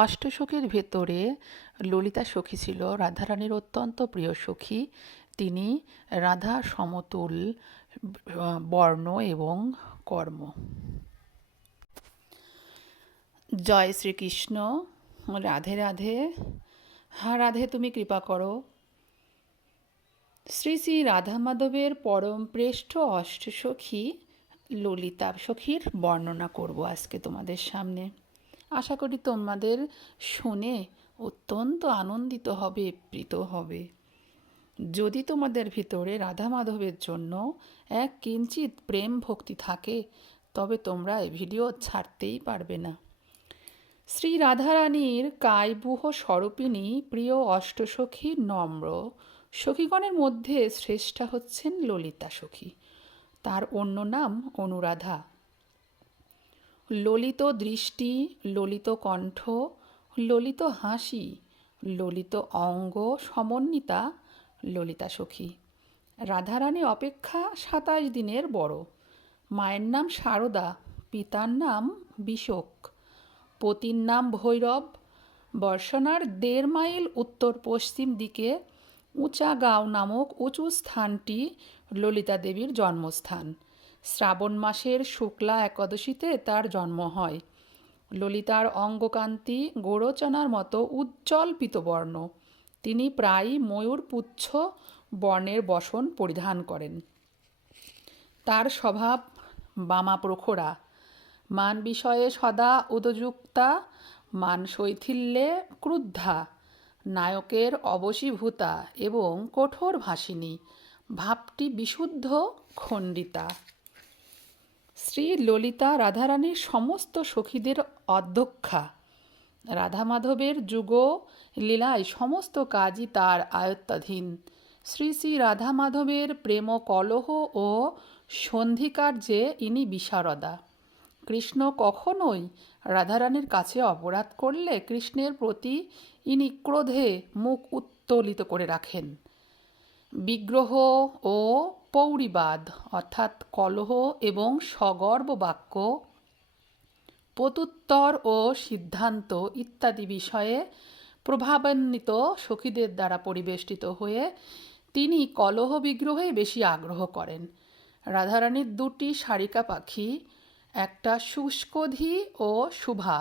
অষ্টসখীর ভেতরে ললিতা সখী ছিল রাধারানীর অত্যন্ত প্রিয় সখী। তিনি রাধা সমতুল বর্ণ এবং কর্ম। জয় শ্রীকৃষ্ণ। রাধে রাধে। হ্যাঁ রাধে, তুমি কৃপা করো। শ্রী শ্রী রাধা মাধবের পরম শ্রেষ্ঠ অষ্টসখী ললিতা সখীর বর্ণনা করব আজকে তোমাদের সামনে। আশা করি তোমাদের শুনে অত্যন্ত আনন্দিত হবে, প্রীত হবে। যদি তোমাদের ভিতরে রাধা মাধবের জন্য এক কিঞ্চিত প্রেম ভক্তি থাকে, তবে তোমরা এই ভিডিও ছাড়তেই পারবে না। শ্রী রাধারানীর কায়বুহ স্বরূপিণী প্রিয় অষ্টসখী নম্র সখীগণের মধ্যে শ্রেষ্ঠা হচ্ছেন ললিতা সখী। তার অন্য নাম অনুরাধা। ললিত দৃষ্টি, ললিত কণ্ঠ, ললিত হাসি, ললিত অঙ্গ সমন্বিতা ললিতা সখী। রাধারানী অপেক্ষা 27 দিনের বড়। মায়ের নাম সারদা, পিতার নাম বিশোক, পতির নাম ভৈরব। বর্ষণার 1.5 মাইল উত্তর পশ্চিম দিকে উঁচা গাঁও নামক উঁচু স্থানটি ললিতা দেবীর জন্মস্থান। শ্রাবণ মাসের শুক্লা একাদশীতে তার জন্ম হয়। ললিতার অঙ্গকান্তি গোরচনার মতো উজ্জ্বল পীতবর্ণ। তিনি প্রায় ময়ূরপুচ্ছ বর্ণের বসন পরিধান করেন। তার স্বভাব বামা প্রখরা, মান বিষয়ে সদা উদযুক্তা, মান শৈথিল্যে ক্রুদ্ধা, নায়কের অবশীভূতা এবং কঠোর ভাষিণী, ভাবটি বিশুদ্ধ খণ্ডিতা। শ্রী ললিতা রাধারানীর সমস্ত সখীদের অধ্যক্ষা। রাধা মাধবের যুগ লীলায় সমস্ত কাজই তার আয়ত্তাধীন। শ্রী শ্রী রাধা মাধবের প্রেম কলহ ও সন্ধিকার্যে ইনি বিশারদা। কৃষ্ণ কখনোই রাধারানীর কাছে অপরাধ করলে কৃষ্ণের প্রতি ইনি ক্রোধে মুখ উত্তোলিত করে রাখেন। বিগ্রহ ও পৌরিবাদ অর্থাৎ কলহ এবং সগর্ব বাক্য, প্রত্যুত্তর ও সিদ্ধান্ত ইত্যাদি বিষয়ে প্রভাবান্বিত সখীদের দ্বারা পরিবেষ্টিত হয়ে তিনি কলহ বিগ্রহে বেশি আগ্রহ করেন। রাধারানীর 2টি শারিকা পাখি, একটা শুষ্কধি ও শুভা।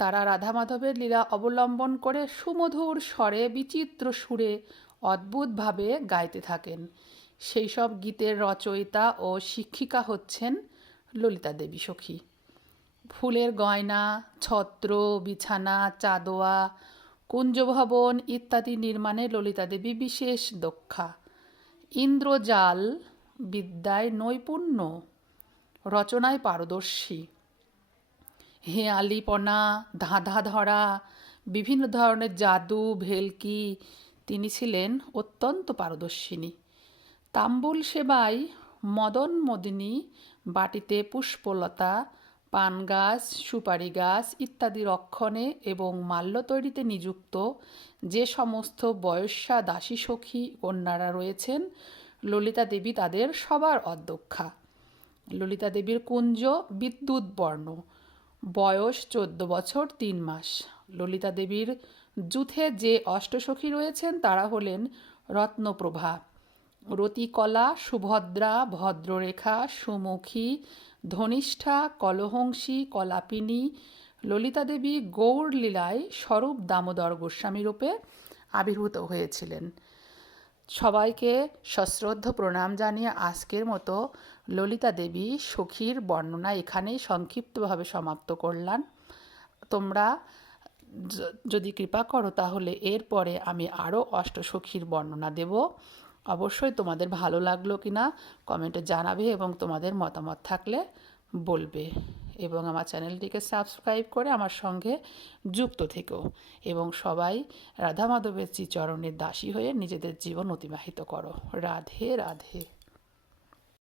তারা রাধা মাধবের লীলা অবলম্বন করে সুমধুর স্বরে বিচিত্র সুরে অদ্ভুতভাবে গাইতে থাকেন। সেই সব গীতের রচয়িতা ও শিক্ষিকা হচ্ছেন ললিতা দেবী সখী। ফুলের গয়না, ছত্র, বিছানা, চাঁদোয়া, কুঞ্জভবন ইত্যাদি নির্মাণে ললিতা দেবী বিশেষ দক্ষা। ইন্দ্রজাল বিদ্যায় নৈপুণ্য, রচনায় পারদর্শী। হেঁয়ালিপনা, ধাঁধা ধরা, বিভিন্ন ধরনের জাদু, ভেলকি তিনি ছিলেন অত্যন্ত পারদর্শিনী। তাম্বুল সেবায় মদন মদিনী, বাটিতে পুষ্পলতা, পান গাছ, সুপারি গাছ ইত্যাদি রক্ষণে এবং মাল্য তৈরিতে নিযুক্ত যে সমস্ত বয়স্যা দাসী সখী কন্যারা রয়েছেন, ললিতা দেবী তাদের সবার অধ্যক্ষা। ললিতা দেবীর কুঞ্জ বিদ্যুৎ বর্ণ, বয়স 14 বছর 3 মাস। ললিতা দেবীর যুথে যে অষ্টসখী রয়েছেন তারা হলেন রত্নপ্রভা, রতিকলা, সুভদ্রা, ভদ্ররেখা, সুমুখী, ধনিষ্ঠা, কলহংসী, কলাপিনী। ললিতা দেবী গৌর লীলায় স্বরূপ দামোদর গোস্বামী রূপে আবির্ভূত হয়েছিলেন। সবাইকে সশ্রদ্ধ প্রণাম জানিয়ে আজকের মতো ললিতা দেবী সখীর বর্ণনা এখানেই সংক্ষিপ্তভাবে সমাপ্ত করলাম। তোমরা যদি কৃপা করো তাহলে এরপরে আমি আরও অষ্টসখীর বর্ণনা দেব। অবশ্যই তোমাদের ভালো লাগলো কিনা কমেন্টে জানাবে এবং তোমাদের মতামত থাকলে বলবে, এবং আমার চ্যানেলটিকে সাবস্ক্রাইব করে আমার সঙ্গে যুক্ত থেকো এবং সবাই রাধা মাধবের শ্রীচরণের দাসী হয়ে নিজেদের জীবন অতিবাহিত করো। রাধে রাধে।